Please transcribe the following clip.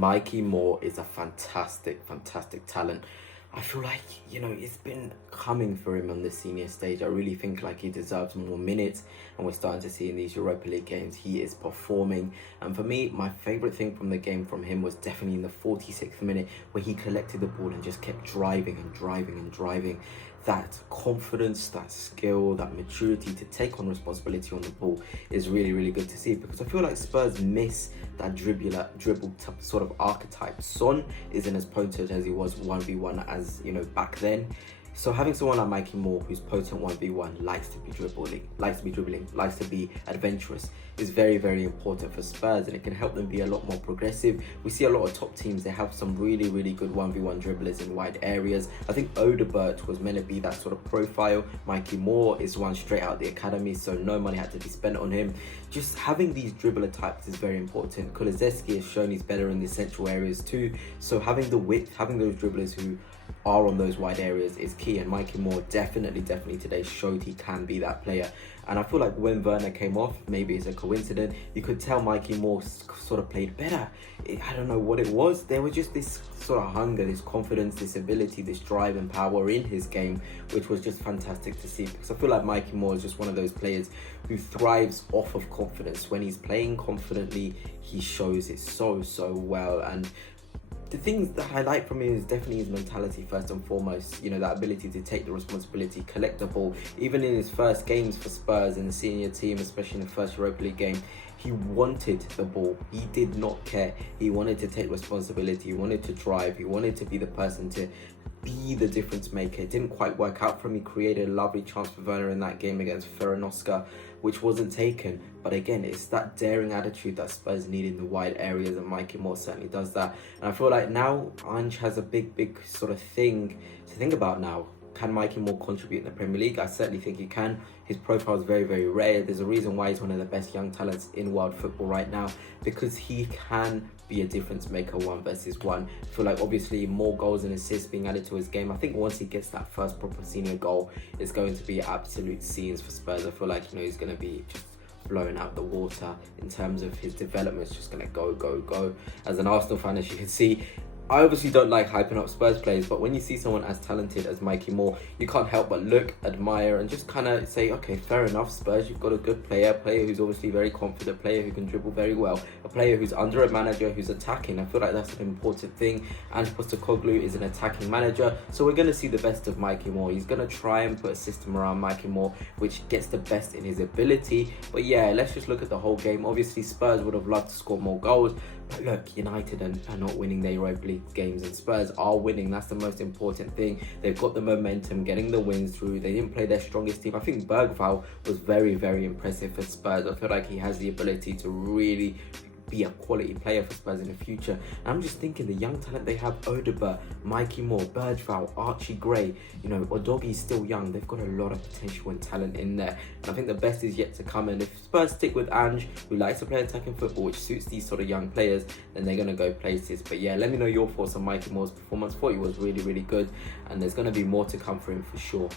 Mikey Moore is a fantastic, fantastic talent. I feel like, it's been coming for him on the senior stage. I really think like he deserves more minutes, and we're starting to see in these Europa League games he is performing. And for me, my favourite thing from the game from him was definitely in the 46th minute where he collected the ball and just kept driving and driving and driving. That confidence, that skill, that maturity to take on responsibility on the ball is really, really good to see, because I feel like Spurs miss that dribble sort of archetype. Son isn't as potent as he was 1v1 as, back then. So having someone like Mikey Moore, who's potent 1v1, likes to be dribbling, likes to be adventurous, is very, very important for Spurs, and it can help them be a lot more progressive. We see a lot of top teams, they have some really, really good 1v1 dribblers in wide areas. I think Odebert was meant to be that sort of profile. Mikey Moore is one straight out the academy, so no money had to be spent on him. Just having these dribbler types is very important. Kulusevski has shown he's better in the central areas too, so having the width, having those dribblers who are on those wide areas is key, and Mikey Moore definitely today showed he can be that player. And I feel like when Werner came off, maybe it's a coincidence, you could tell Mikey Moore sort of played better. I don't know what it was. There was just this sort of hunger, this confidence, this ability, this drive and power in his game, which was just fantastic to see, because I feel like Mikey Moore is just one of those players who thrives off of confidence. When he's playing confidently, he shows it so well. And the things that I like from him is definitely his mentality first and foremost. That ability to take the responsibility, collect the ball. Even in his first games for Spurs in the senior team, especially in the first Europa League game, he wanted the ball. He did not care. He wanted to take responsibility. He wanted to drive. He wanted to be the person to be the difference maker. It didn't quite work out for him. He created a lovely chance for Werner in that game against Ferranoska, which wasn't taken. But again, it's that daring attitude that Spurs need in the wide areas, and Mikey Moore certainly does that. And I feel like now Ange has a big sort of thing to think about now. Can Mikey Moore contribute in the Premier League? I certainly think he can. His profile is very, very rare. There's a reason why he's one of the best young talents in world football right now, because he can be a difference maker 1v1. I feel like obviously more goals and assists being added to his game. I think once he gets that first proper senior goal, it's going to be absolute scenes for Spurs. I feel like, he's going to be just blowing out the water in terms of his development. It's just going to go. As an Arsenal fan, as you can see, I obviously don't like hyping up Spurs players, but when you see someone as talented as Mikey Moore, you can't help but look, admire, and just kind of say, okay, fair enough, Spurs, you've got a good player who's obviously very confident, a player who can dribble very well, a player who's under a manager who's attacking. I feel like that's an important thing. Ange Postecoglou is an attacking manager, so we're going to see the best of Mikey Moore. He's going to try and put a system around Mikey Moore which gets the best in his ability. But yeah, let's just look at the whole game. Obviously, Spurs would have loved to score more goals, but look, United are not winning their Europa League games, and Spurs are winning. That's the most important thing. They've got the momentum, getting the wins through. They didn't play their strongest team. I think Bergvall was very, very impressive for Spurs. I feel like he has the ability to really be a quality player for Spurs in the future. And I'm just thinking the young talent they have: Odebert, Mikey Moore, Bergvall, Archie Gray, Odogi's still young. They've got a lot of potential and talent in there, and I think the best is yet to come. And if Spurs stick with Ange, who likes to play attacking football, which suits these sort of young players, then they're going to go places. But yeah, let me know your thoughts on Mikey Moore's performance. I thought he was really, really good, and there's going to be more to come for him for sure.